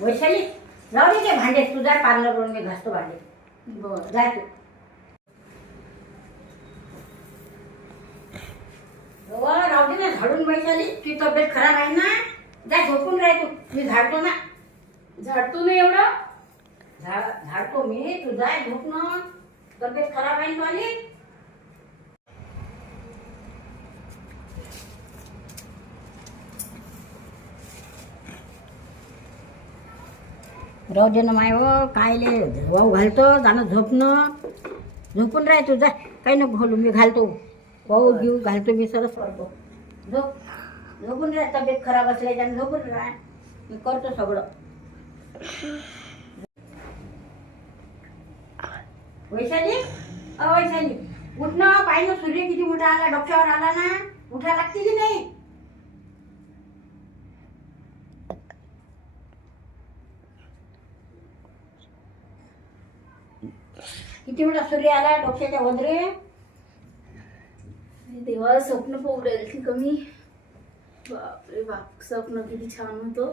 वैशाली जाऊ दे ते भांडे, तू जाय पार्लरवरून, मी घासतो भांडे. बरं. जाय तू. राहू दे ना झाडून. वैशाली तुझी तब्येत खराब आहे ना, जा झोपून राह तू, मी झाडतो ना. झाडतो ना एवढं. झाडतो मी, तू जाय झोप ना, तब्येत खराब आहे ना तुझी. राहू दे ना माय, हो कायले वाहू घालतो, जाणं झोपणं. झोपून राह तू, जा काही नको घालू, मी घालतो वाहू घेऊ घालतो, मी सरस करतो. झोपून राह, तब्येत खराब असल्याच्यानं झोपून राह, मी करतो सगळं. वैशाली वैशाली उठ ना, पाय ना, सूर्य किती मोठा आला, डोक्यावर आला ना, उठा लागते की नाही. किती मोठा सूर्य आला डोक्याच्या वदरे. देवा, स्वप्न पाहू राहील की कमी. बापरे बाप, स्वप्न किती छान होतं.